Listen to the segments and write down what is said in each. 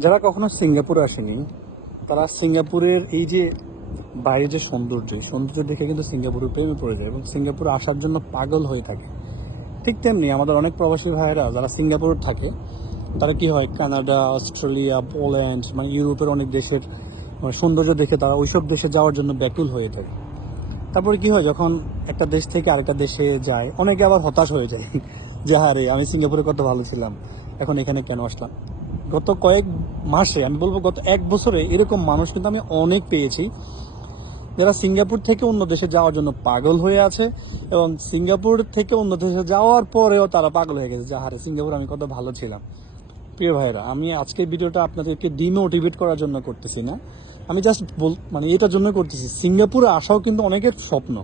যারা কখনো সিঙ্গাপুরে আসেনি তারা সিঙ্গাপুরের এই যে বাইরে যে সৌন্দর্য, এই সৌন্দর্য দেখে কিন্তু সিঙ্গাপুরের প্রেমে পড়ে যায় এবং সিঙ্গাপুরে আসার জন্য পাগল হয়ে থাকে। ঠিক তেমনি আমাদের অনেক প্রবাসী ভাইয়েরা যারা সিঙ্গাপুরে থাকে তারা কি হয়, কানাডা, অস্ট্রেলিয়া, পোল্যান্ড, মানে ইউরোপের অনেক দেশের সৌন্দর্য দেখে তারা ওইসব দেশে যাওয়ার জন্য ব্যাকুল হয়ে থাকে। তারপরে কি হয়, যখন একটা দেশ থেকে আরেকটা দেশে যায় অনেকে আবার হতাশ হয়ে যায় যে হারে আমি সিঙ্গাপুরে কত ভালো ছিলাম, এখন এখানে কেন আসলাম। গত কয়েক মাসে, আমি বলবো গত এক বছরে এরকম মানুষ কিন্তু আমি অনেক পেয়েছি যারা সিঙ্গাপুর থেকে অন্য দেশে যাওয়ার জন্য পাগল হয়ে আছে এবং সিঙ্গাপুর থেকে অন্য দেশে যাওয়ার পরেও তারা পাগল হয়ে গেছে যে হারে সিঙ্গাপুর আমি কত ভালো ছিলাম। প্রিয় ভাইরা, আমি আজকের ভিডিওটা আপনাদেরকে ডিমোটিভেট করার জন্য করতেছি না, আমি জাস্ট মানে এটার জন্য করতেছি, সিঙ্গাপুরে আসাও কিন্তু অনেকের স্বপ্ন।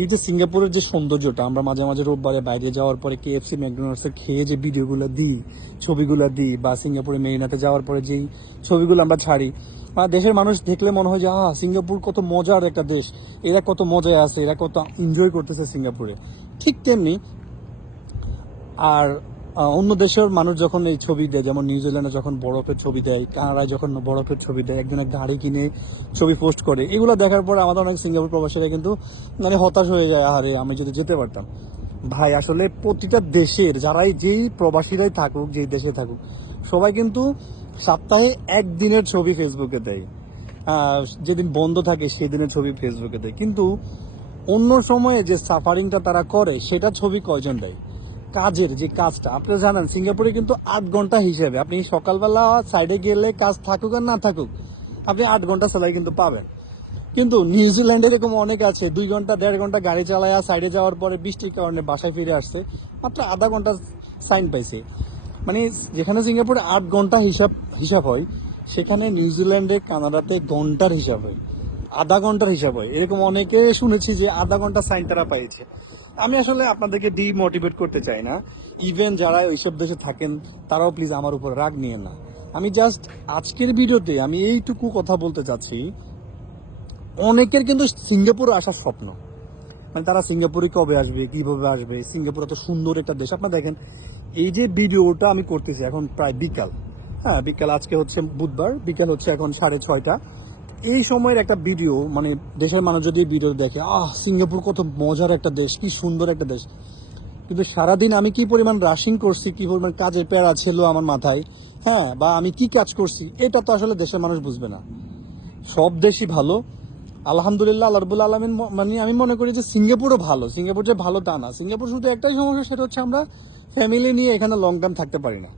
এই যে সিঙ্গাপুরের যে সৌন্দর্যটা, আমরা মাঝে মাঝে রোববারে বাইরে যাওয়ার পরে KFC, ম্যাকডোনাল্ডসে খেয়ে যে ভিডিওগুলো দিই, ছবিগুলো দিই, বা সিঙ্গাপুরে মেরিনাতে যাওয়ার পরে যেই ছবিগুলো আমরা ছাড়ি, বা দেশের মানুষ দেখলে মনে হয় যে সিঙ্গাপুর কত মজার একটা দেশ, এরা কত মজায় আছে, এরা কত এনজয় করতেছে সিঙ্গাপুরে। ঠিক তেমনি আর অন্য দেশের মানুষ যখন এই ছবি দেয়, যেমন নিউজিল্যান্ডে যখন বরফের ছবি দেয়, কানাডায় যখন বরফের ছবি দেয়, একজনে গাড়ি কিনে ছবি পোস্ট করে, এগুলো দেখার পর আমাদের অনেক সিঙ্গাপুর প্রবাসীরা কিন্তু মানে হতাশ হয়ে যায়, আরে আমি যদি যেতে পারতাম। ভাই আসলে প্রতিটা দেশের যারাই যেই প্রবাসীরাই থাকুক, যেই দেশে থাকুক, সবাই কিন্তু সপ্তাহে একদিনের ছবি ফেসবুকে দেয়। যেদিন বন্ধ থাকে সেদিনের ছবি ফেসবুকে দেয়, কিন্তু অন্য সময়ে যে সাফারিংটা তারা করে সেটা ছবি কয়জন দেয়। কাজের যে কাজটা আপনারা জানেন, সিঙ্গাপুরে কিন্তু 8 ঘন্টা হিসেবে, আপনি সকালবেলা সাইডে গেলে কাজ থাকুক আর না থাকুক আপনি 8 ঘন্টা স্যালারি কিন্তু পাবেন। কিন্তু নিউজিল্যান্ডে এরকম অনেক আছে 2 ঘন্টা 1.5 ঘন্টা গাড়ি চালায় সাইডে যাওয়ার পরে বৃষ্টির কারণে বাসায় ফিরে আসছে, মাত্র আধা ঘন্টা সাইন পাইছে। মানে যেখানে সিঙ্গাপুরে 8 ঘন্টা হিসাব হিসাব হয়, সেখানে নিউজিল্যান্ডে, কানাডাতে ঘন্টার হিসাব হয়, আধা ঘন্টার হিসাব হয়। এরকম অনেকে শুনেছি যে আধা ঘন্টা সাইন তারা পাইছে। আমি আসলে আপনাদেরকে ডিমোটিভেট করতে চাই না, ইভেন যারা ওইসব দেশে থাকেন তারাও প্লিজ আমার উপর রাগ নিয়ে না। আমি জাস্ট আজকের ভিডিওতে আমি এইটুকু কথা বলতে চাচ্ছি, অনেকের কিন্তু সিঙ্গাপুরে আসার স্বপ্ন, মানে তারা সিঙ্গাপুরে কবে আসবে, কিভাবে আসবে, সিঙ্গাপুর এত সুন্দর একটা দেশ। আপনারা দেখেন, এই যে ভিডিওটা আমি করতেছি এখন প্রায় বিকাল, হ্যাঁ বিকাল, আজকে হচ্ছে বুধবার, বিকাল হচ্ছে এখন 6:30। এই সময়ের একটা ভিডিও, মানে দেশের মানুষ যদি ভিডিও দেখে, সিঙ্গাপুর কত মজার একটা দেশ, কি সুন্দর একটা দেশ, কিন্তু সারাদিন আমি কি পরিমাণ রাশিং করছি, কি পরিমাণ কাজের প্যারা ছিল আমার মাথায়, হ্যাঁ, বা আমি কি কাজ করছি, এটা তো আসলে দেশের মানুষ বুঝবে না। সব দেশই ভালো, আলহামদুলিল্লাহ, আল্লাহ রাব্বুল আলামিন, মানে আমি মনে করি যে সিঙ্গাপুরও ভালো। সিঙ্গাপুর যে ভালো তা না, সিঙ্গাপুর শুধু একটাই সমস্যা, সেটা হচ্ছে আমরা ফ্যামিলি নিয়ে এখানে লং টার্ম থাকতে পারি না।